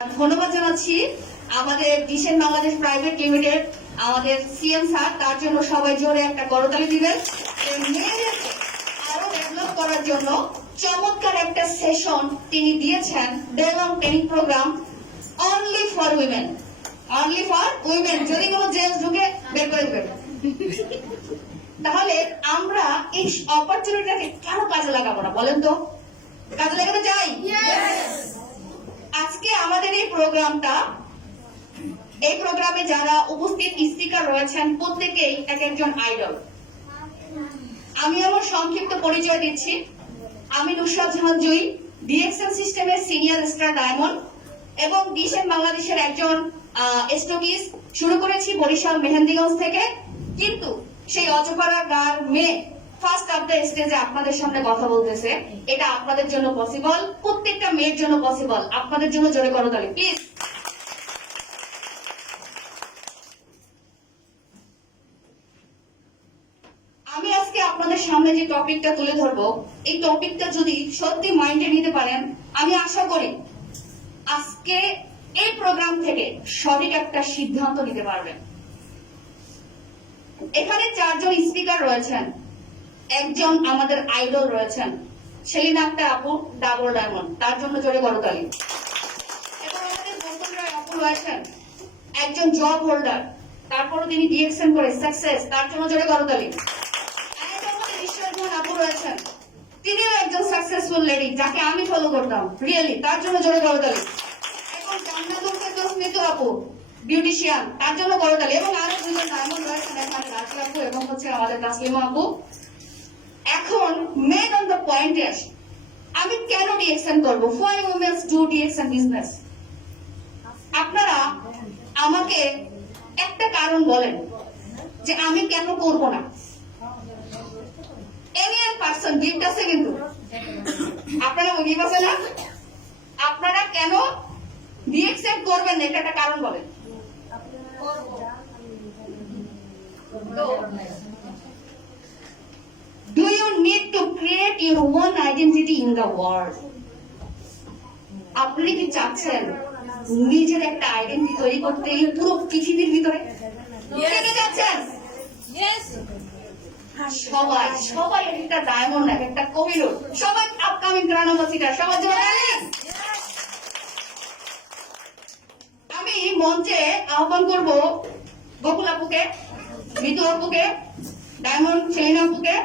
ধন্যবাদ জানাচ্ছি আমাদের ডিসেন বাংলাদেশ প্রাইভেট লিমিটেড, আমাদের সিএম স্যার, তার জন্য সবাই জোরে একটা করতালি দিবেন। আরও ডেভেলপ করার জন্য চমৎকার একটা সেশন তিনি দিয়েছেন day long training program only for women only for women যদি কোনো জেন্টস ঢুকে বের করে দেবেন। তাহলে আমরা এই অপরচুনিটিটাকে কেন কাজে লাগাবো না, বলেন তো? কাজে লাগাতে চাই? আজকে আমাদের এই প্রোগ্রামটা, এই প্রোগ্রামে যারা উপস্থিত স্পিকার রয়েছেন, প্রত্যেকেই এক একজন আইডল আমি আমার সংক্ষিপ্ত পরিচয় দিচ্ছি। আমি নুসরাত জাহান জুই ডিএক্সএল সিস্টেমের সিনিয়র স্টার ডায়মন্ড এবং ডিসেম বাংলাদেশের একজন স্টকিস শুরু করেছি বরিশাল মেহেন্দিগঞ্জ থেকে। কিন্তু সেই অজপাড়া গার মেয়ে ফার্স্ট অফ দ্য স্টেজে আপনাদের সামনে কথা বলতেছে। এটা আপনাদের জন্য পসিবল প্রত্যেকটা মেয়ের জন্য পসিবল আপনাদের জন্য জোরে করো তাহলে প্লিজ আমি আজকে আপনাদের সামনে যে টপিকটা তুলে ধরবো, এই টপিকটা যদি সত্যি মাইন্ডে নিতে পারেন, আমি আশা করি আজকে এই প্রোগ্রাম থেকে সঠিক একটা সিদ্ধান্ত নিতে পারবেন। এখানে চারজন স্পিকার রয়েছেন। একজন আমাদের আইডল রয়েছেন, সেলিনা আক্তার আপু, ডাবল ডায়মন্ড, তার জন্য জোরে করতালি আমাদের রায় আপু রয়েছেন, একজন জব হোল্ডার তারপরে তিনি ডিএক্সএন করে সাকসেস তার জন্য জোরে করতালি তিনিও একজন সাকসেসফুল লেডি যাকে আমি ফলো করতাম রিয়েলি তার জন্য জোরে করতালি তার জন্য এবং আরও দুজন ডায়মন্ড রয়েছেন আপু এবং হচ্ছে আমাদের তাসলিমা আপু। এখন মেন অন দ্য পয়েন্ট আসি। আমি কেন ডিএক্সএন করব? For women's do DXN business আপনারা আমাকে একটা কারণ বলেন যে আমি কেন করব না। এন পার্সন গিফট আছে কিন্তু। আপনারা গিফট আছে না? আপনারা কেন ডিএক্সএন করবেন না? এটা একটা কারণ বলেন। Do you need to create your own identity in the world? আপনি কি চাচ্ছেন নিজের একটা আইডেন্টি তৈরি করতে এই পুরো পৃথিবীর ভিতরে? চাচ্ছেন? সবাই সবাই এক একটা ডায়মন্ড এক একটা কবির সবাই আপকামিং গ্রানামাসিটার সবার জন্য। আমি মঞ্চে আহ্বান করব বকুল আপুকে মিতু আপুকে ডায়মন্ড সেলিনা আপুকে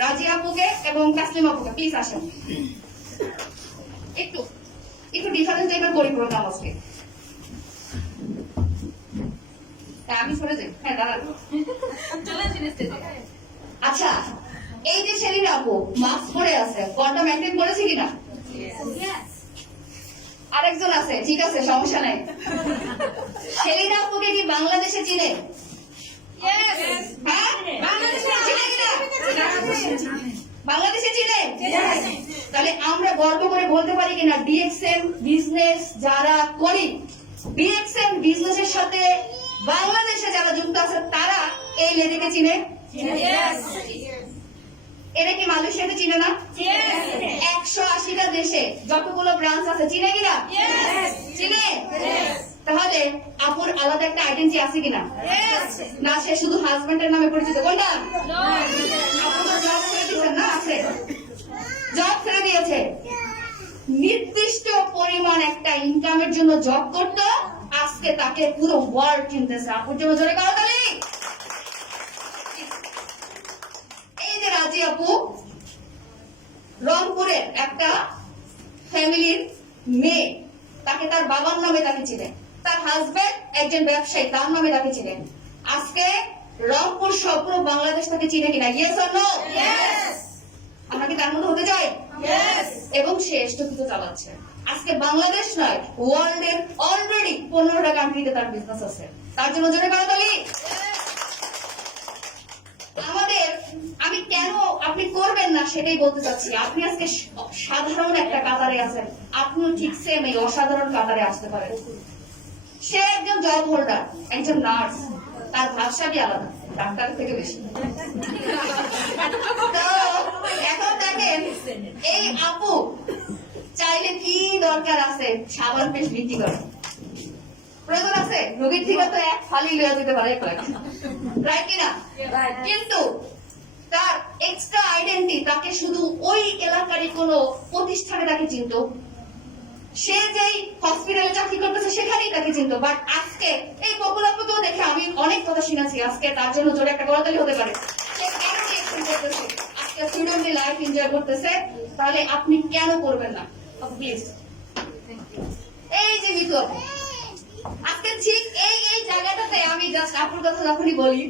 রাজি আপুকে এবং তাসলিম আপুকে। প্লিজ আসেন। একটু একটু ডিফারেন্স টাইপের করি প্রোগ্রাম আজকে। আমি সরে যাই। হ্যাঁ দাঁড়ান। আচ্ছা এই যে সেলিনা আপু মাস্ক পরে আছে। কন্টা মেনটেন করেছে কিনা? আরেকজন আছে ঠিক আছে সমস্যা নাই। সেলিনা আপুকে কি বাংলাদেশে চিনে? হ্যাঁ? বাংলাদেশে চিনে? তাহলে আমরা গর্ব করে বলতে পারি কিনা ডিএক্সএম বিজনেস যারা করি ডিএক্সএম বিজনেসের সাথে বাংলাদেশে যারা যুক্ত আছে তারা এই লেডিকে চিনে? এরা কি মালয়েশিয়াতে চিনে না? একশো আশিটা দেশে যতগুলো ব্রাঞ্চ আছে চিনে কিনা? চিনে? তাহলে আপুর আলাদা একটা আইডেন্টি আছে কিনা? না সে শুধু হাজবেন্ডের নামে পরিচিত কোনটা? না আছে। জব ছেড়ে দিয়েছে। নির্দিষ্ট পরিমাণ একটা ইনকামের জন্য জব করত আজকে তাকে পুরো ওয়ার্ল্ড কিনতেছে। আপুর জন্য জোরে করো তালি। এই যে রাজি আপু রংপুরের একটা ফ্যামিলির মেয়ে তাকে তার বাবার নামে তাকে চিনে। তার হাজবেন্ড একজন ব্যবসায়ী তার নামে তাকে চিনে আজকে রংপুর স্বপ্ন বাংলাদেশ তাকে চিনে কিনা? ইয়েস অর নো আমরা কি তার মধ্যে হতে চাই? এবং সে স্থগিত চালাচ্ছে। আজকে বাংলাদেশ নয় ওয়ার্ল্ড এর অলরেডি পনেরোটা কান্ট্রিতে তার বিজনেস আছে। তার জন্য জোরে তালি আমাদের আমি কেন আপনি করবেন না সেটাই বলতে চাচ্ছি। আপনি আজকে সাধারণ একটা কাতারে আছেন। আপনিও ঠিক সেম এই অসাধারণ কাতারে আসতে পারেন। সে একজন জব হোল্ডার একজন নার্স তার ভাবসাবই আলাদা ডাক্তার থেকে বেশি। এখন দেখেন এই আপু চাইলে কি দরকার আছে? সাবান পেস্ট বিক্রি করে। প্রয়োজন আছে? রোগীর থেকে তো এক ফালি লইয়া দিতে পারে রাইট কিনা? কিন্তু তার এক্সট্রা আইডেন্টি তাকে শুধু ওই এলাকারই কোনো প্রতিষ্ঠানে তাকে চিনত সে যেই হসপিটালে চাকরি করতেছে সেখানেই তাকে চিনত। বাট আজকে এই পপুলারকেও দেখে আমি অনেক কথা শুনেছি। আজকে তার জন্য জোরে একটা গড়াতালি হতে পারে। সে কেন রিয়েকশন করতেছে? আজকে ফ্রিডমলি লাইফ এনজয় করতেছে। তাহলে আপনি কেন করবেন না? প্লিজ এই যে মিতু আপু। আজকে ঠিক এই এই জায়গাটাতে আমি জাস্ট আপুর কথা যখনই বলি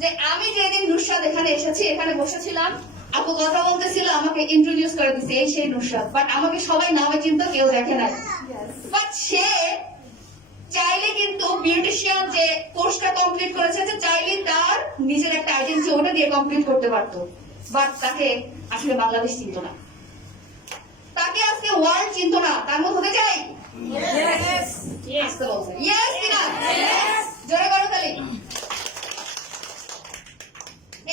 যে আমি যেদিন নুসরাত এখানে এসেছি এখানে বসেছিলাম আপু কথা বলতেছিল আমাকে ইন্ট্রোডিউস করে দিচ্ছে এই সেই নুসরাত। বাট আমাকে সবাই নামে চিনতো কেউ দেখে নাই। বাট সে চাইলে কিন্তু বিউটিশিয়ান যে কোর্সটা কমপ্লিট করেছে যে চাইলে তার নিজের একটা আইডেন্টি ওটা দিয়ে কমপ্লিট করতে পারতো। বাট তাকে আসলে বাংলাদেশ চিনতো না। তাকে আজকে ওয়ার্ল্ড চিনতো না। তার মধ্যে হতে চাই? জোরে করো তালি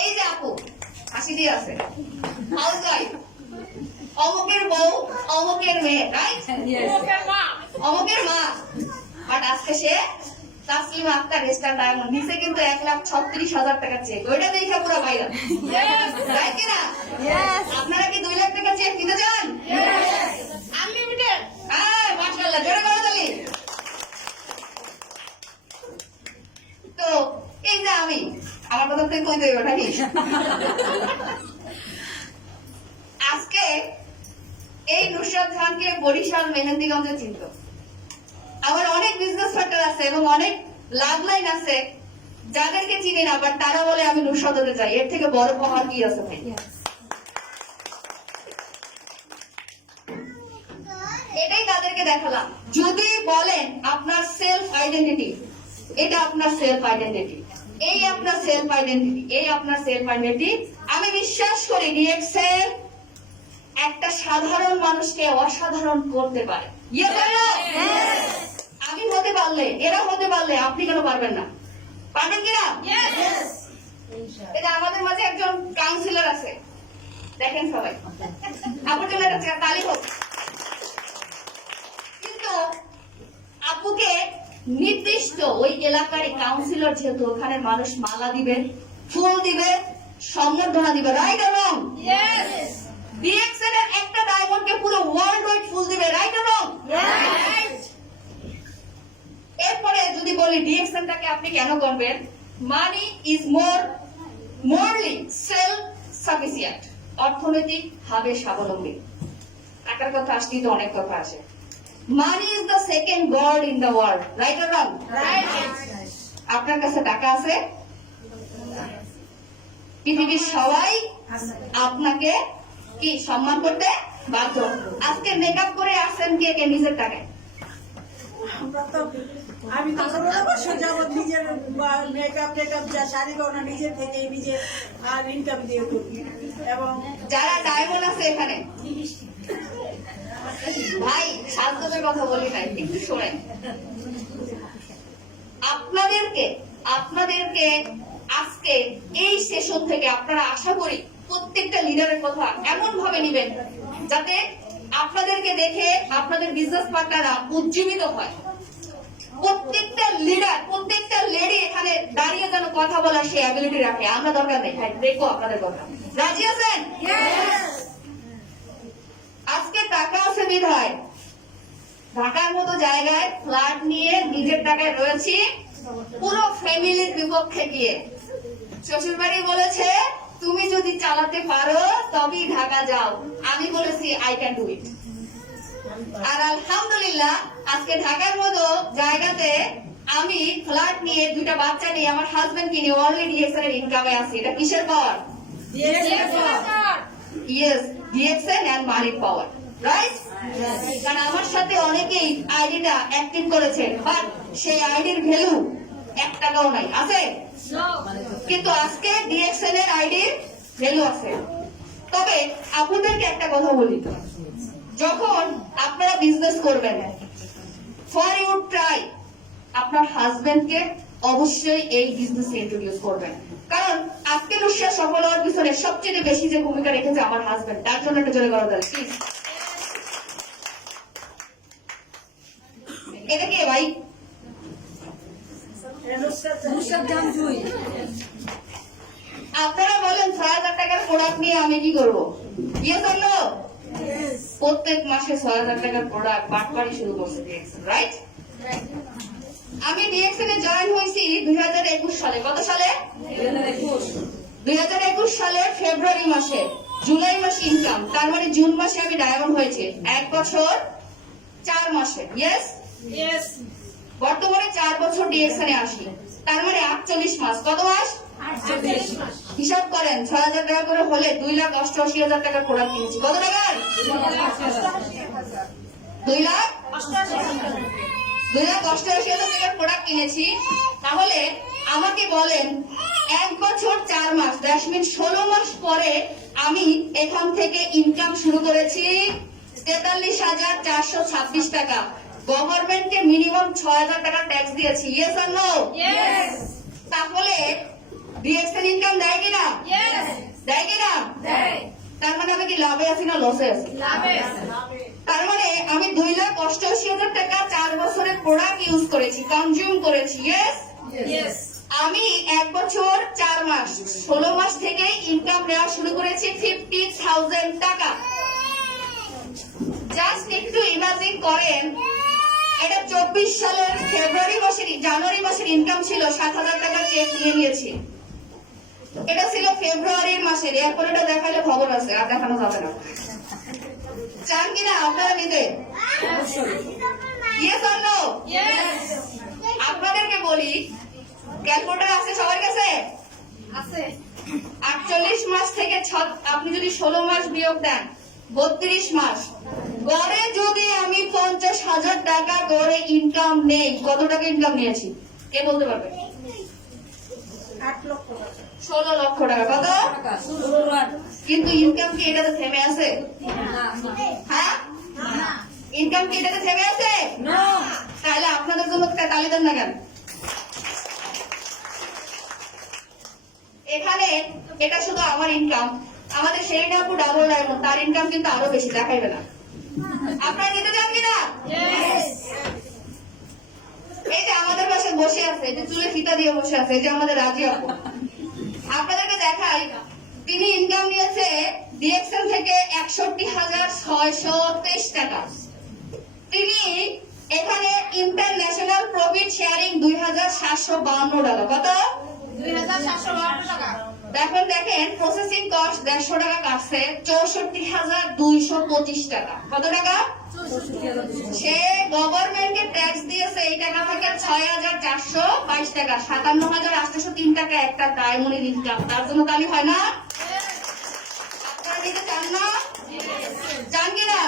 এই যে আপু হাসি দিয়ে আছে। হাউস ওয়াইফ অমুকের বউ অমুকের মেয়ে রাইট অমুকের মা। বাট আজকে সে তাসলিমা আক্তার স্টার ডায়মন্ড নিচে কিন্তু এক লাখ ছত্রিশ হাজার টাকা চেক ওইটা দেখে পুরো ভাইরাল রাইট কিনা আপনারা কি দুই লাখ টাকা চেক দিতে চান? আনলিমিটেড হ্যাঁ মাশাআল্লাহ জোরে করো তালি তো এই যে আমি আমার কথা তুই কই দেবে নাকি আজকে এই নুসরাত খানকে বরিশাল মেহেন্দিগঞ্জে চিনত। আমার অনেক বিজনেস পার্টনার আছে এবং অনেক লাভ লাইন আছে। যাদেরকে চিনি না বাট তারা বলে আমি হতে চাই এর থেকে বড় পাওয়ার কি আছে ভাই? এটাই তাদেরকে দেখালাম। যদি বলেন আপনার সেলফ আইডেন্টিটি এটা আপনার সেলফ আইডেন্টিটি এই আপনার সেলফ আইডেন্টিটি এই আপনার সেলফ আইডেন্টিটি আমি বিশ্বাস করি ডিএক্সেল একটা সাধারণ মানুষকে অসাধারণ করতে পারে। আমি হতে পারলে এরা হতে পারলে আপনি কেন পারবেন না? পারবেন কিনা? আমাদের মাঝে একজন কাউন্সিলর আছে। দেখেন সবাই। আপুর জন্য একটা তালি হোক। কিন্তু আপুকে নির্দিষ্ট ওই এলাকার কাউন্সিলর যেহেতু ওখানে মানুষ মালা দিবে ফুল দিবে সম্বর্ধনা দিবে। রাইট রং ডিএক্সএল এর একটা ডায়মন্ডকে পুরো ওয়ার্ল্ড ওয়াইড ফুল দিবে রাইট রং এরপরে যদি বলি ডিএক্সএলটাকে আপনি কেন করবেন? Money is more morally self sufficient অর্থনৈতিক ভাবে স্বাবলম্বী। টাকার কথা আসলেই তো অনেক কথা আসে money is the second god in the world right or wrong আপনার কাছে টাকা আছে? পৃথিবীর সবাই আপনাকে কি সম্মান করতে বাধ্য? আজকে মেকআপ করে আসছেন কে কে নিজের টাকায় আমি তো ষোলো নিজের মেকআপ টেকআপ যা শাড়ি গহনা নিজের থেকে নিজে আর ইনকাম দিয়ে করি। এবং যারা ডায়মন্ড আছে এখানে। ভাই সাজগোজের কথা বলি নাই একটু শোনেন। আপনাদেরকে আপনাদেরকে আজকে এই সেশন থেকে আপনারা আশা করি প্রত্যেকটা লিডারের কথা এমন ভাবে নিবেন যাতে আপনাদেরকে দেখে আপনাদের বিজনেস পার্টনাররা উজ্জীবিত হয়। প্রত্যেকটা লিডার প্রত্যেকটা লেডি এখানে দাঁড়িয়ে যেন কথা বলার সেই অ্যাবিলিটি রাখে। আমরা দরকার নেই। ভাই দেখব আপনাদের কথা। রাজি আছেন? আজকে টাকা আছে বিধায়। ঢাকার মতো জায়গায় ফ্ল্যাট নিয়ে নিজের টাকায় রয়েছি। পুরো ফ্যামিলির বিপক্ষে গিয়ে। শ্বশুর বাড়ি বলেছে তুমি যদি চালাতে পারো তবেই ঢাকা যাও। আমি বলেছি আই ক্যান ডু ইট আর আলহামদুলিল্লাহ আজকে ঢাকার মতো জায়গাতে আমি ফ্ল্যাট নিয়ে দুটা বাচ্চা নিয়ে আমার হাজবেন্ড কিনে অলরেডি এর ইনকামে আছি। এটা কিসের পর ইয়েস ডিএক্সএন এন্ড মালিক পাওয়ার রাইট কারণ আমার সাথে অনেকেই আইডিটা অ্যাক্টিভ করেছে বাট সেই আইডির ভ্যালু এক টাকাও নাই। আছে? কিন্তু আজকে ডিএক্সএন এর আইডি ভ্যালু আছে। তবে আপনাদেরকে একটা কথা বলি। যখন আপনারা বিজনেস করবেন ফর ইউর ট্রাই আপনার হাজবেন্ডকে অবশ্যই এই বিজনেস ইন্ট্রোডিউস করবেন। কারণ আজকে উৎসাহ সফল হওয়ার পিছনে সবচেয়ে বেশি যে ভূমিকা রেখেছে আমার হাজবেন্ড তার জন্য একটা জোরে করা দরকার এটা কে ভাই? আপনারা বলেন ছয় হাজার টাকার প্রোডাক্ট নিয়ে আমি কি করব? ইয়ে করল প্রত্যেক মাসে ছয় হাজার টাকার প্রোডাক্ট বাটপারি শুরু করছে রাইট আমি ডিএক্সএন এ জয়েন হয়েছি দুই হাজার একুশ সালে। কত সালে? দুই হাজার একুশ। সালে ফেব্রুয়ারি মাসে। জুলাই মাসে ইনকাম তার মানে জুন মাসে আমি ডায়মন্ড হয়েছে। এক বছর চার মাসে। ইয়েস ইয়েস বর্তমানে চার বছর ডিএক্সএন আসি তার মানে আটচল্লিশ মাস। কত মাস? হিসাব করেন ছয় হাজার টাকা করে হলে দুই লাখ অষ্টআশি হাজার টাকা প্রোডাক্ট কিনেছি। কত টাকার দুই লাখ? দুই লাখ অষ্টআশি হাজার টাকার প্রোডাক্ট কিনেছি। তাহলে আমাকে বলেন এক বছর চার মাস দ্যাট মিন ষোলো মাস পরে আমি এখান থেকে ইনকাম শুরু করেছি তেতাল্লিশ হাজার চারশো ছাব্বিশ টাকা। গভর্নমেন্টকে মিনিমাম ছয় হাজার টাকা ট্যাক্স দিয়েছি। ইয়েস আর নো তাহলে ডিএক্সএন ইনকাম দেয় কিনা? দেয় কিনা? তার মানে আমি কি লাভে আছি না লসে আছি? তার মানে আমি দুই লাখ অষ্টআশি হাজার টাকা চার বছরের প্রোডাক্ট ইউজ করেছি কনজিউম করেছি। ইয়েস ইয়েস আমি এক বছর চার মাস ষোলো মাস থেকে ইনকাম নেওয়া শুরু করেছি ফিফটি থাউজেন্ড টাকা। জাস্ট একটু ইমাজিন করেন এটা চব্বিশ সালের ফেব্রুয়ারি মাসের জানুয়ারি মাসের ইনকাম ছিল সাত হাজার টাকা চেক নিয়ে নিয়েছি। এটা ছিল ফেব্রুয়ারির মাসের এরপর এটা দেখালে খবর আছে আর দেখানো যাবে না। চান কিনা আপনারা নিতে? আপনাদেরকে বলি ক্যালকুলেটর আছে সবার কাছে? আছে। আটচল্লিশ মাস থেকে আপনি যদি ষোলো মাস বিয়োগ দেন বত্রিশ মাস। গড়ে যদি টাকা গড়ে ইনকাম নেই। কত টাকা ইনকাম নিয়েছি? কে বলতে পারবে? আট লক্ষ টাকা। ষোলো লক্ষ টাকা। কত? কিন্তু ইনকাম কি এটাতে থেমে আছে? হ্যাঁ? ইনকাম কি এটাতে থেমে আছে? তাহলে আপনাদের জন্য একটা তালি দেন না কেন? এখানে এটা শুধু আমার ইনকাম আমাদের সেই আপু ডাবল ডায়মন্ড তার ইনকাম কিন্তু আরও বেশি দেখাইবে না। আপনারা নিতে চান কিনা? এই যে আমাদের পাশে বসে আছে যে চুলে ফিতা দিয়ে বসে আছে এই যে আমাদের রাজি আপু। আপনাদেরকে দেখাই তিনি ইনকাম নিয়েছে ডিএক্সএল থেকে একষট্টি হাজার ছয়শো তেইশ টাকা। তিনি এখানে ইন্টারন্যাশনাল প্রফিট শেয়ারিং দুই হাজার সাতশো বাউন্ন টাকা। কত? দুই হাজার সাতশো বান্ন টাকা। দেখেন দেখেন প্রসেসিং কস্ট দেড়শো টাকা কাটছে চৌষট্টি হাজার দুইশো পঁচিশ টাকা। কত টাকা? সে গভর্নমেন্টকে ট্যাক্স দিয়েছে এই টাকা থেকে ছয় হাজার চারশো বাইশ টাকা সাতান্ন হাজার আটশো তিন টাকা একটা ডায়মন্ডের ইনকাম তার জন্য তালি হয় না? আপনারা দিতে চান না? চান কিনা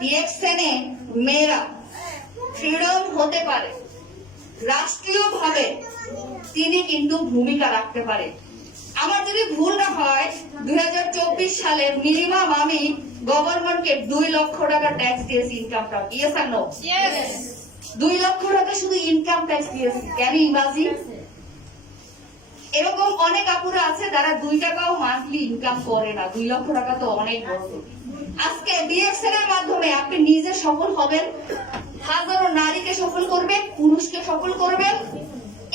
ডিএক্সএনে মেয়েরা ফ্রিডম হতে পারে। রাষ্ট্রীয় ভাবে তিনি কিন্তু ভূমিকা রাখতে পারে আমার যদি ভুল না হয় দুই সালে মিনিমাম আমি গভর্নমেন্টকে দুই লক্ষ টাকা ট্যাক্স দিয়েছি ইনকাম ট্যাক্স ইয়েস আর নো দুই লক্ষ টাকা শুধু ইনকাম ট্যাক্স দিয়েছি। ক্যান ইমাজিন এরকম অনেক আপুরা আছে যারা দুই টাকাও মান্থলি ইনকাম করে না। দুই লক্ষ টাকা তো অনেক বড়। আজকে বিএসএন এর মাধ্যমে আপনি নিজে সফল হবেন। হাজারো নারীকে সফল করবে পুরুষকে সফল করবেন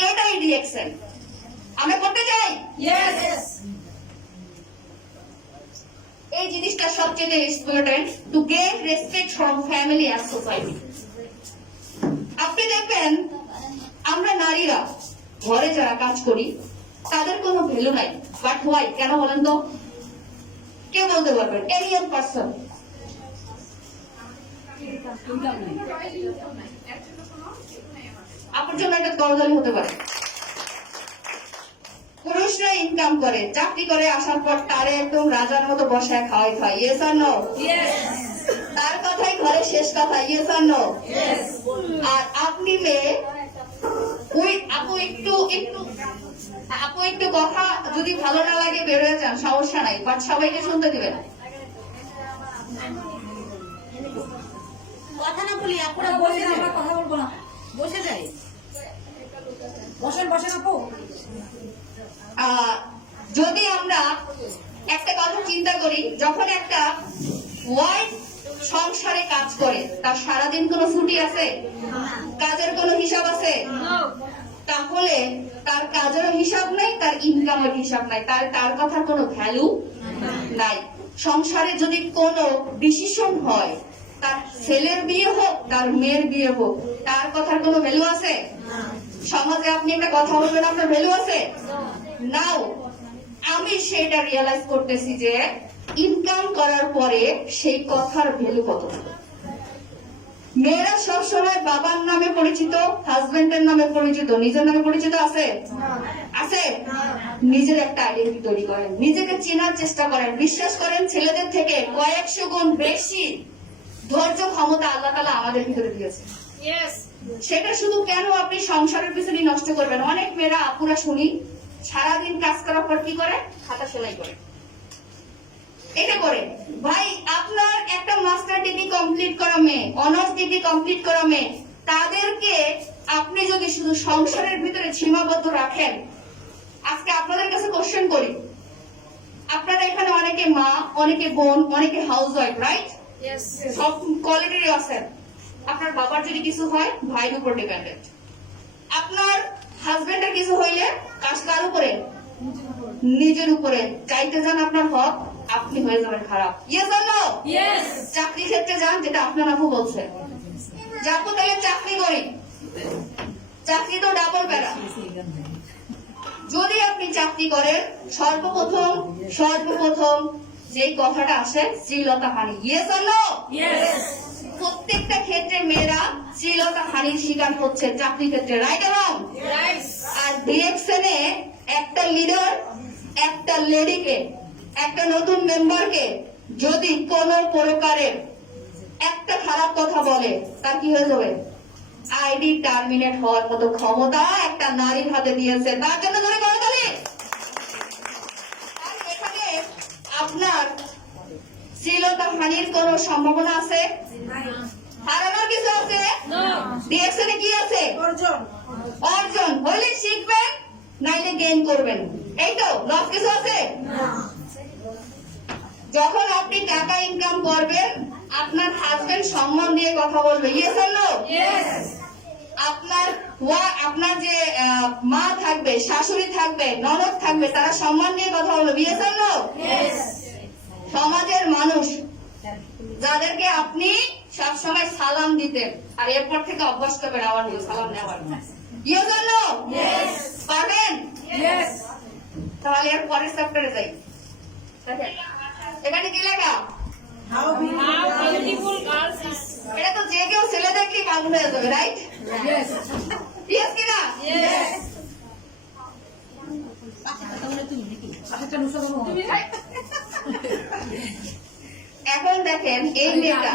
এটাই ডিএক্সএন আমরা করতে চাই? এই জিনিসটা সবচেয়ে important to get respect from family and society আপনি দেখবেন আমরা নারীরা ঘরে যারা কাজ করি তাদের কোনো ভ্যালু নাই। বাট হোয়াই কেন বলেন তো? কে বলতে পারবেন এলিয়ন পার্সন আপনার জন্য একটা করদালি হতে পারে। পুরুষরা ইনকাম করে, চাকরি করে, আসার পর তারে একদম রাজার মতো বসায় খাওয়াই খায় ইয়েস আর নো তার কথাই ঘরে শেষ কথা। ইয়েস আর নো আর আপনি মেয়ে, ওই আপু একটু একটু, আপু একটু কথা যদি ভালো না লাগে বেরোয় যান, সমস্যা নাই। বাট সবাইকে শুনতে দিবেন। কথা না বলি আপুরা বসে আমরা কথা বলব না। বসে যাই বসেন বসেন আপু। যদি আমরা একটা কথা চিন্তা করি যখন একটা ওয়াইফ সংসারে কাজ করে তার সারাদিন কোনো ছুটি আছে? কাজের কোনো হিসাব আছে? তাহলে তার কাজেরও হিসাব নাই তার ইনকামের হিসাব নাই। তার তার কথার কোনো ভ্যালু নাই। সংসারে যদি কোনো ডিসিশন হয় তার ছেলের বিয়ে হোক, তার মেয়ের বিয়ে হোক, তার কথার কোনো ভ্যালু আছে? সমাজে আপনি একটা কথা বলবেন, আপনার ভ্যালু আছে? নাও আমি সেটা রিয়েলাইজ করতেছি যে ইনকাম করার পরে সেই কথার ভ্যালু কত? মেয়েরা সবসময় বাবার নামে পরিচিত হাজবেন্ডের নামে পরিচিত, নিজের নামে পরিচিত আছে? আছে? নিজের একটা আইডেন্টি তৈরি করেন, নিজেকে চেনার চেষ্টা করেন, বিশ্বাস করেন ছেলেদের থেকে কয়েকশো গুণ বেশি। ধৈর্য ক্ষমতা আল্লাহ তালা আমাদের ভিতরে দিয়েছে সেটা শুধু কেন আপনি সংসারের পিছনে নষ্ট করবেন? অনেক মেয়েরা আপুরা শুনি সারাদিন কাজ করার পর কি করে? খাতা সেলাই করে। এটা করে। ভাই আপনার একটা মাস্টার ডিগ্রি কমপ্লিট করা মেয়ে অনার্স ডিগ্রি কমপ্লিট করা মেয়ে তাদেরকে আপনি যদি শুধু সংসারের ভিতরে সীমাবদ্ধ রাখেন আজকে আপনাদের কাছে কোশ্চেন করি। আপনারা এখানে অনেকে মা অনেকে বোন অনেকে হাউস ওয়াইফ রাইট সব আছেন আপনার বাবার যদি কিছু হয় ভাইয়ের উপর ডিপেন্ডেন্ট আপনার হাজবেন্ডের কিছু হইলে উপরে? নিজের উপরে। চাইতে যান আপনার হক আপনি হয়ে যাবেন খারাপ। চাকরি ক্ষেত্রে যান যেটা আপনার আপু বলছে। যাব তাহলে চাকরি করি। চাকরি তো ডাবল বেড়া। যদি আপনি চাকরি করেন সর্বপ্রথম সর্বপ্রথম যেই কথাটা আসে শ্রীলতা হানি। ইয়ে জানো প্রত্যেকটা ক্ষেত্রে মেয়েরা শ্রীলতা হানির শিকার হচ্ছে চাকরি ক্ষেত্রে রাইট এবং আর ডিরেকশনে একটা লিডার একটা লেডিকে একটা নতুন মেম্বারকে যদি কোনো প্রকারের একটা খারাপ কথা বলে তা কি হয়ে যাবে? আইডি টার্মিনেট হওয়ার মতো ক্ষমতা একটা নারীর হাতে দিয়েছে তার জন্য ধরে করে তাহলে আর এখানে আপনার শ্রীলতা হানির কোনো সম্ভাবনা আছে? হারানোর কিছু আছে? ডিরেকশনে কি আছে? অর্জন। অর্জন হইলে শিখবেন নাইলে গেইন করবেন। এই তো লস কিছু আছে? যখন আপনি টাকা ইনকাম করবেন আপনার হাজবেন্ড সম্মান দিয়ে কথা বলবে। ইয়েস আর নো আপনার আপনার যে মা থাকবে শাশুড়ি থাকবে ননদ থাকবে তারা সম্মান নিয়ে কথা বলবে। আর সমাজের মানুষ যাদেরকে আপনি সবসময় সালাম দিতেন আর এরপর থেকে অভ্যাস করবেন আমার নিয়ে সালাম নেওয়ার ইয়ে জন্য পারবেন? তাহলে এর পরের চ্যাপ্টারে যাই। এখানে কি লেখা? হাউ বিউটিফুল এটা তো যে কেউ ছেলে দেখলে পাগল হয়ে যাবে রাইট ইয়েস কিনা? এখন দেখেন এই মেয়েটা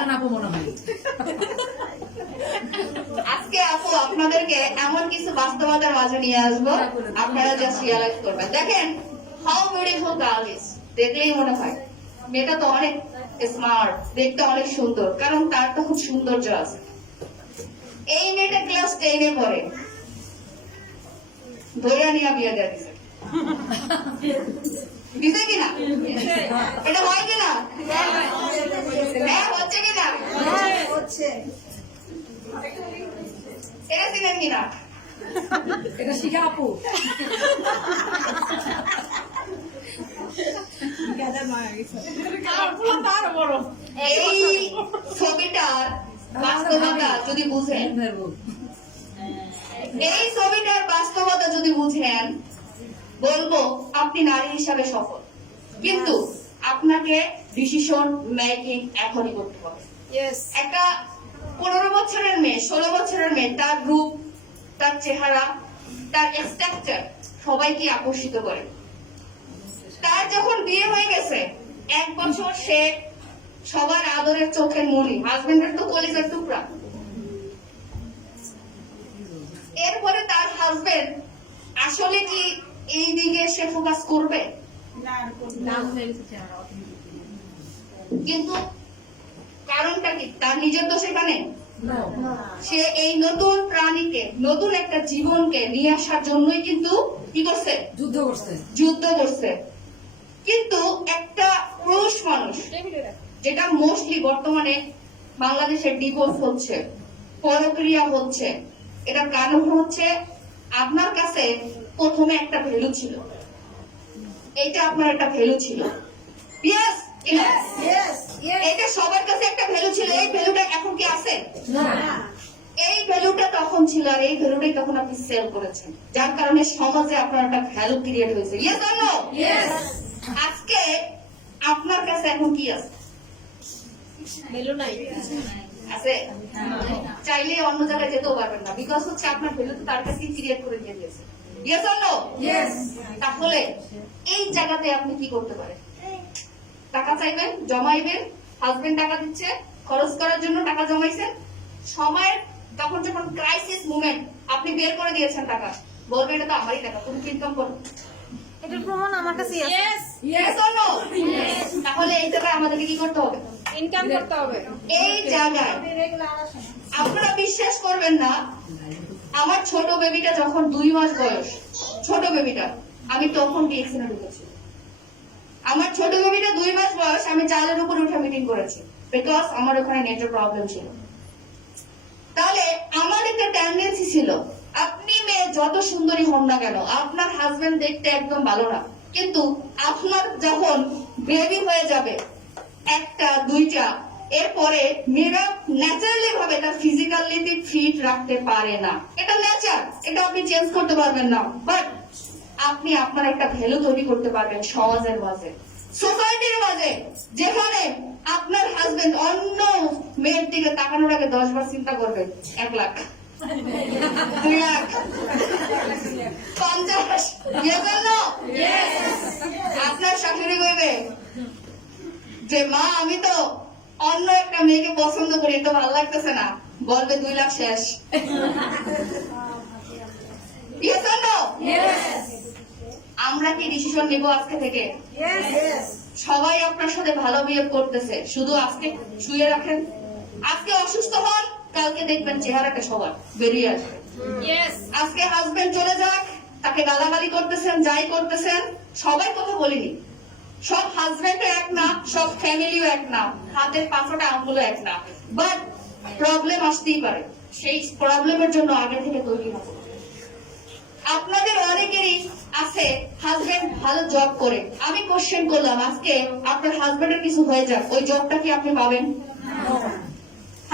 আজকে আপু আপনাদেরকে এমন কিছু বাস্তবতার মাঝে নিয়ে আসব। আপনারা জাস্ট রিয়ালাইজ করবেন। দেখেন হাউ বিউটিফুল গার্ল ইজ দেখলেই মনে হয়। মেয়েটা তো অনেক স্মার্ট দেখতে অনেক সুন্দর, কারণ তার খুব সৌন্দর্য আছে। এই মেয়েটা ক্লাস টেনে পড়ে। ধৈর্য নিয়ে বিয়ে দিয়ে দিছে। দিছে কিনা? এটা হয় কিনা? হ্যাঁ হচ্ছে কিনা? হচ্ছে এটা চিনেন কিনা? এটা শিখা আপু। এই ছবিটার বাস্তবতা যদি বুঝেন। এই ছবিটার বাস্তবতা যদি বুঝেন বলব আপনি নারী হিসাবে সফল। কিন্তু আপনাকে ডিসিশন মেকিং এখনই করতে হবে। একটা পনেরো বছরের মেয়ে ষোলো বছরের মেয়ে তার রূপ তার চেহারা তার স্ট্রাকচার সবাইকে আকর্ষিত করে। তার যখন বিয়ে হয়ে গেছে এক বছর সে সবার আদরের চোখের মনি হাজবেন্ডের তো কলিজার টুকরা। এরপরে তার হাজবেন্ড আসলে কি এই দিকে সে ফোকাস করবে? কিন্তু কারণটা কি? তার নিজের দোষে এখানে সে এই নতুন প্রাণীকে নতুন একটা জীবনকে নিয়ে আসার জন্যই কিন্তু কি করছে? যুদ্ধ করছে। যুদ্ধ করছে। কিন্তু একটা পুরুষ মানুষ যেটা মোস্টলি বর্তমানে বাংলাদেশে ডিভোর্স হচ্ছে পরক্রিয়া হচ্ছে এটার কারণ হচ্ছে? আপনার কাছে প্রথমে একটা ভ্যালু ছিল। এটা আপনার একটা ভ্যালু ছিল। ইয়েস এটা। সবার কাছে একটা ভ্যালু ছিল। এই ভ্যালুটা এখন কি আছে। এই ভ্যালুটা তখন ছিল আর এই ভ্যালুটাই তখন আপনি সেল করেছেন। যার কারণে সমাজে আপনার একটা ভ্যালু ক্রিয়েট হয়েছে। Yes or no. আজকে আপনার কাছে এখন কি আছে? আছে? চাইলে অন্য জায়গায় যেতেও পারবেন না বিকজ হচ্ছে আপনার ভ্যালু তো তার কাছেই ক্রিয়েট করে দিয়ে দিয়েছে। Yes or no Yes. তাহলে এই জায়গাতে আপনি কি করতে পারেন? টাকা চাইবেন জমাইবেন হাজবেন্ড টাকা দিচ্ছে খরচ করার জন্য টাকা জমাইছেন সময়ের তখন যখন ক্রাইসিস মুমেন্ট আপনি বের করে দিয়েছেন টাকা বলবেন এটা তো আমারই টাকা তুমি ইনকাম করো? এটার প্রমাণ আমার কাছে আছে। Yes. Yes or no? তাহলে এই জায়গায় আমাদেরকে কি করতে হবে? ইনকাম করতে হবে। এই জায়গায় আপনারা বিশ্বাস করবেন না আমার ছোট বেবিটা যখন দুই মাস বয়স ছোট বেবিটা আমি তখন ডিএক্সিনে ঢুকেছি। আমার ছোট বেবিটা দুই মাস বয়স আমি চালের উপর উঠে মিটিং করেছি বিকজ আমার ওখানে নেটের প্রবলেম ছিল। তাহলে আমার একটা টেন্ডেন্সি ছিল যত সুন্দরী হন না কেন, আপনার হাজবেন্ড দেখতে একদম ভালো না। কিন্তু আপনার যখন বেবি হয়ে যাবে, একটা, দুইটা, এরপরে মেয়েরা ন্যাচারালি ভাবে তার ফিজিক্যালিটি ফিট রাখতে পারে না। এটা ন্যাচার এটা আপনি চেঞ্জ করতে পারবেন না। বাট আপনি আপনার একটা ভ্যালু তৈরি করতে পারবেন সমাজের মাঝে। সোসাইটির মাঝে, যেখানে আপনার হাজবেন্ড অন্য মেয়ের দিকে তাকানোর আগে দশ বার চিন্তা করবেন, এক লাখ। পঞ্চাশ। Yes or আপনার শাশুড়ি করবে। যে মা, আমি তো অন্য একটা মেয়েকে পছন্দ করি তো ভালো লাগতেছে না। বলবে দুই লাখ শেষ। Yes or no? আমরা কি ডিসিশন নিব আজকে থেকে. সবাই আপনার সাথে ভালো বিহেভ করতেছে। শুধু আজকে শুয়ে রাখেন। আজকে অসুস্থ হন। কালকে দেখবেন চেহারাটা সবার বেরিয়ে আসবে। আজকে হাজবেন্ড চলে যাক তাকে গালাগালি করতেছেন যাই করতেছেন সবাই কথা বলিনি। সব হাজবেন্ডও এক না সব ফ্যামিলিও এক না হাতের পাঁচটা আঙ্গুলও এক না। বাট প্রবলেম আসতেই পারে। সেই প্রবলেমের জন্য আগে থেকে তৈরি হব। আপনাদের অনেকেরই আছে হাজবেন্ড ভালো জব করে। আমি কোশ্চেন করলাম আজকে আপনার হাজবেন্ডের কিছু হয়ে যাক। ওই জবটা কি আপনি পাবেন?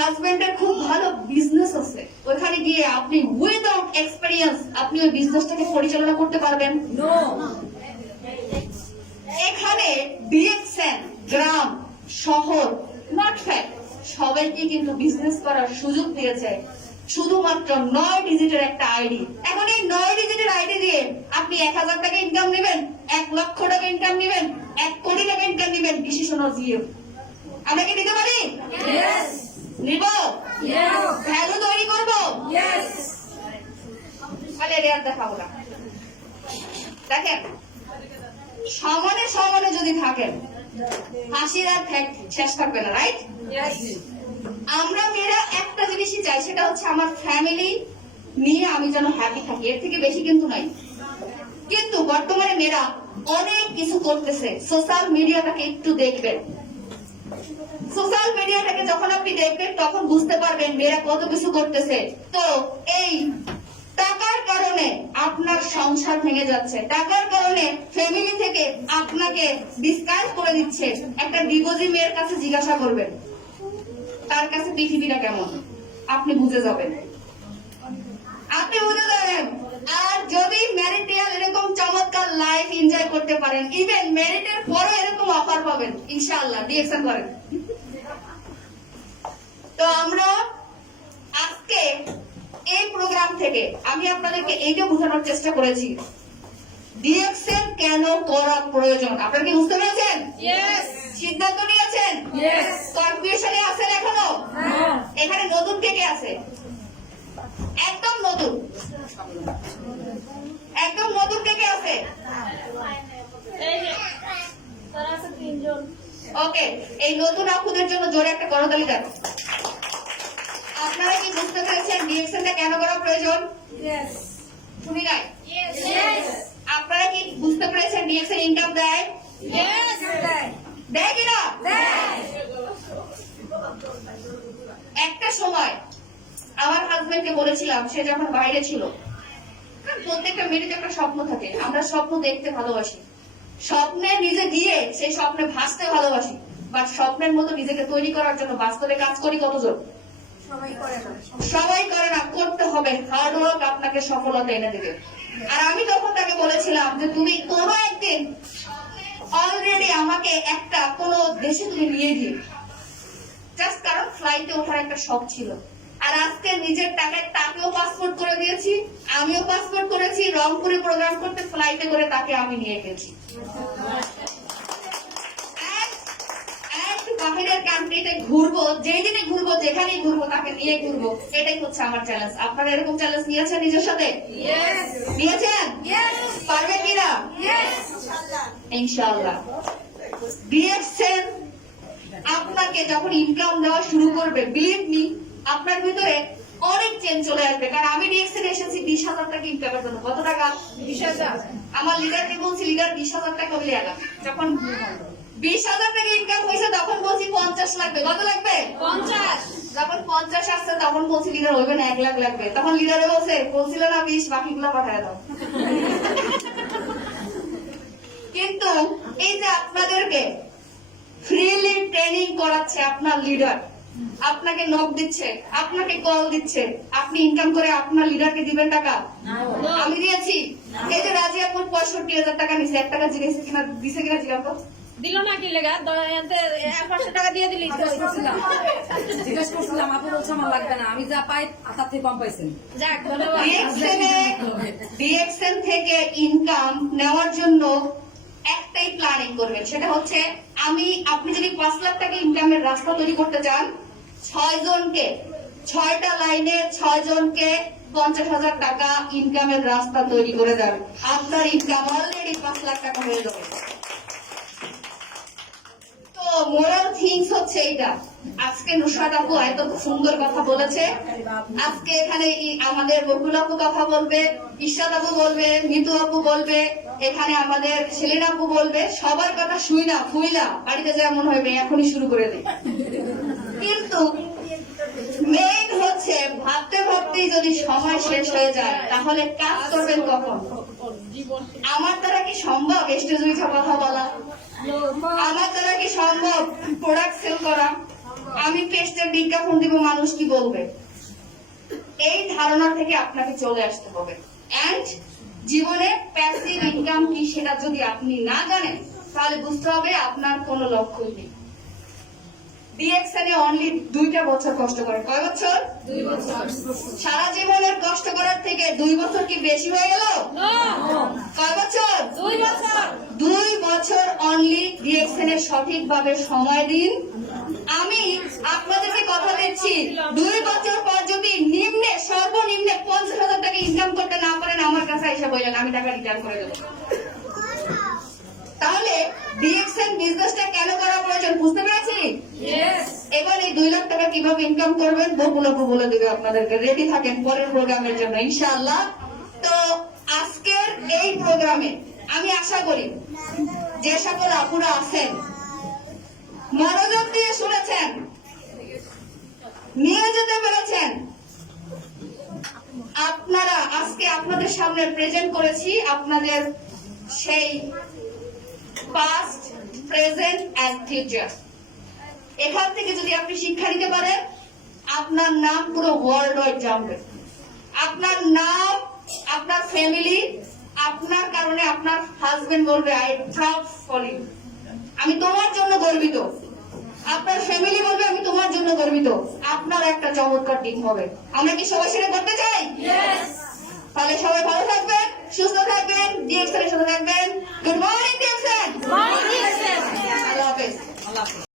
হাজবেন্ডের খুব ভালো বিজনেস আছে। ওখানে গিয়ে আপনি উইদাউট এক্সপেরিয়েন্স আপনি ওই বিজনেসটাকে পরিচালনা করতে পারবেন. এখানে ডিএক্সএন গ্রাম শহর নট ফ্যাক্ট সবাইকে কিন্তু বিজনেস করার সুযোগ দিয়েছে। শুধুমাত্র নয় ডিজিটের একটা আইডি এখন এই নয় ডিজিটের আইডি দিয়ে আপনি এক হাজার টাকা ইনকাম নেবেন এক লক্ষ টাকা ইনকাম নেবেন এক কোটি টাকা ইনকাম নেবেন ডিসিশন জিও আমরা কি নিতে পারি. নিব? ভ্যালু তৈরি করব? তাহলে রেয়ার দেখাবো না। দেখেন, সমানে সমানে যদি থাকেন, হাসির আর শেষ থাকবে না রাইট আমরা মেয়েরা একটা জিনিসই চাই, সেটা হচ্ছে আমার ফ্যামিলি নিয়ে আমি যেন হ্যাপি থাকি। এর থেকে বেশি কিন্তু নাই কিন্তু বর্তমানে মেয়েরা অনেক কিছু করতেছে। সোশ্যাল মিডিয়াটাকে একটু দেখবেন। সোশ্যাল মিডিয়াটাকে যখন আপনি দেখবেন, তখন বুঝতে পারবেন মেয়েরা কত কিছু করতেছে। তো এই টাকার কারণে আপনার সংসার ভেঙে যাচ্ছে। টাকার কারণে ফ্যামিলি থেকে আপনাকে ডিসকাস করে দিচ্ছে। একটা ডিভোর্সি মেয়ের কাছে জিজ্ঞাসা করবেন, তার কাছে পৃথিবীটা কেমন? আপনি বুঝে যাবেন। আপনি বুঝে যাবেন। আর যদি ম্যারিটিয়াল এরকম চমৎকার লাইফ এনজয় করতে পারেন ইভেন ম্যারিটের পরও এরকম অফার পাবেন, ইনশাআল্লাহ ডিএকশন করেন। তো আমরা আজকে এই প্রোগ্রাম থেকে আমি আপনাদেরকে এইটা বোঝানোর চেষ্টা করেছি। ডিএক্সএন কেন করা প্রয়োজন? আপনারা কি বুঝতে পেরেছেন? সিদ্ধান্ত নিয়েছেন. কনফিউশনে আছেন এখনও? এখানে নতুন কে কে আছে? একদম নতুন। একদম নতুন কে কে আছে? ওকে এই নতুন আপুদের জন্য জোরে একটা করতালি দেন আপনারা কি বুঝতে পেরেছেন ডিএকশনটা কেন করা প্রয়োজন. শুনি নাই? আপনারা কি বুঝতে পেরেছেন ডিএকশন ইনকাম দেয়. দেয়। কিনা? একটা সময় আমার হাজবেন্ডকে বলেছিলাম সে যখন বাইরে ছিল কারণ প্রত্যেকটা মেয়ের একটা স্বপ্ন থাকে আমরা স্বপ্ন দেখতে ভালোবাসি। স্বপ্নে নিজে গিয়ে সেই স্বপ্নে ভাসতে ভালোবাসি বাট স্বপ্নের মতো নিজেকে তৈরি করার জন্য বাস্তবে কাজ করি কতজন? সবাই করে না। করতে হবে। হার্ড ওয়ার্ক আপনাকে সফলতা এনে দেবে। আর আমি তখন তাকে বলেছিলাম যে তুমি কোনো একদিন অলরেডি আমাকে একটা কোনো দেশে তুমি নিয়ে গিয়ে জাস্ট কারণ ফ্লাইটে ওঠার একটা শখ ছিল। আর আজকে নিজের টাকায় তাকেও পাসপোর্ট করে দিয়েছি আমিও পাসপোর্ট করেছি রংপুরে প্রোগ্রাম করতে ফ্লাইটে করে তাকে আমি নিয়ে গেছি। বাহিরের কান্ট্রিতে ঘুরবো যেই দিনে ঘুরবো যেখানেই ঘুরবো তাকে নিয়ে ঘুরবো এটাই হচ্ছে আমার চ্যালেঞ্জ আপনারা এরকম চ্যালেঞ্জ নিয়েছেন নিজের সাথে. নিয়েছেন. কিনা? আপনাকে যখন ইনকাম দেওয়া শুরু করবে বিলিভ মি আপনার ভিতরে অনেক চেঞ্জ চলে আসবে। কারণ আমি ডিএক্সএন এসেছি বিশ হাজার টাকা ইনকামের জন্য। কত টাকা? বিশ হাজার। আমার লিডারকে বলছি লিডার বিশ হাজার টাকা বলে আগাম যখন বিশ হাজার টাকা ইনকাম হয়েছে তখন বলছি পঞ্চাশ লাগবে। কত লাগবে? পঞ্চাশ। যখন পঞ্চাশ আসছে তখন বলছি লিডার হইবে না এক লাখ লাগবে। তখন লিডারে বলছে বলছিল না বিশ বাকিগুলো পাঠায় দাও। কিন্তু এই যে আপনাদেরকে ফ্রিলি ট্রেনিং করাচ্ছে আপনার লিডার আপনাকে নক দিচ্ছে আপনাকে কল দিচ্ছে আপনি ইনকাম করে আপনার লিডারকে দিবেন টাকা? আমি দিয়েছি। এই যে রাজিয়াপুর পঁয়ষট্টি হাজার টাকা নিছে এক টাকা জিজ্ঞেস কিনা দিছে কিনা জিজ্ঞাসা দিল না কি লেগা? পাঁচশো টাকা দিয়ে দিলি জিজ্ঞেস করছিলাম জিজ্ঞেস বলছে আমার লাগবে না আমি যা পাই তার থেকে কম পাইছেন। যাক ধন্যবাদ। ডিএক্সএন থেকে ইনকাম নেওয়ার জন্য একটাই প্ল্যানিং করবেন সেটা হচ্ছে আমি আপনি যদি পাঁচ লাখ টাকা ইনকামের রাস্তা তৈরি করতে চান ছয় জনকে, ছয়টা লাইনে ছয় জনকে পঞ্চাশ হাজার টাকা ইনকামের রাস্তা তৈরি করে দেন। আপনার ইনকাম অলরেডি পাঁচ লাখ টাকা হয়ে যাবে। তো মোরাল থিংস হচ্ছে এইটা। আজকে নুসরাত আপু এত সুন্দর কথা বলেছে। আজকে এখানে আমাদের বকুল আপু কথা বলবে ঈশ্বর আপু বলবে, মিতু আপু বলবে, এখানে আমাদের সেলিন আপু বলবে। সবার কথা শুই না, ফুই না। বাড়িতে যেমন হবে এখনই শুরু করে দিই কিন্তু মেইন হচ্ছে ভাবতে ভাবতেই যদি সময় শেষ হয়ে যায়, তাহলে কাজ করবেন কখন? আমার দ্বারা কি সম্ভব স্টেজ উঠে কথা বলা? আমার দ্বারা কি সম্ভব প্রোডাক্ট সেল করা? আমি পেস্টের বিজ্ঞাপন দিব, মানুষ কি বলবে? এই ধারণা থেকে আপনাকে চলে আসতে হবে। এন্ড জীবনে প্যাসিভ ইনকাম কি সেটা যদি আপনি না জানেন, তাহলে বুঝতে হবে আপনার কোনো লক্ষ্যই নেই। এ অনলি দুইটা বছর কষ্ট করে। কয় বছর? দুই বছর। সারা জীবনের কষ্ট করার থেকে দুই বছর কি বেশি হয়ে গেল? কয় বছর? দুই বছর। দুই বছর অনলি ডিএক্সএন সঠিকভাবে সময় দিন। আমি আপনাদেরকে কথা দিচ্ছি দুই বছর পর যদি নিম্নে সর্বনিম্নে পঞ্চাশ হাজার টাকা ইনকাম করতে না পারেন আমার কাছে এসে বললেন আমি টাকা রিটার্ন করে দেবো। তাহলে ডিএক্সএন বিজনেসটা কেন করা প্রয়োজন বুঝতে পেরেছি? এবার এই দুই লাখ টাকা কীভাবে ইনকাম করবেন বকুলাপু বলে দিবে আপনাদেরকে। রেডি থাকেন পরের প্রোগ্রামের জন্য ইনশাআল্লাহ। তো আজকের এই প্রোগ্রামে আমি আশা করি যে সকল আপুরা আছেন মনোযোগ দিয়ে শুনেছেন নিয়ে যেতে পেরেছেন। আপনারা আজকে আপনাদের সামনে প্রেজেন্ট করেছি আপনাদের সেই পাস্ট প্রেজেন্ট অ্যান্ড ফিউচার এখান থেকে যদি আপনি শিক্ষা নিতে পারেন, আপনার নাম পুরো ওয়ার্ল্ড ওয়াইড জানবে। আপনার নাম, আপনার ফ্যামিলি আপনার কারণে আপনার হাজবেন্ড বলবে আই প্রাউড ফর ইউ আমি তোমার জন্য গর্বিত। আপনার ফ্যামিলি বলবে, আমি তোমার জন্য গর্বিত। আপনার একটা চমৎকার টিম হবে। আমরা কি সবাই সেটা করতে চাই. তাহলে সবাই ভালো থাকবেন সুস্থ থাকবেন ডিএমসের সাথে থাকবেন। গুড মর্নিং ডিএমসেন আল্লাহ হাফেজ আল্লাহ হাফেজ।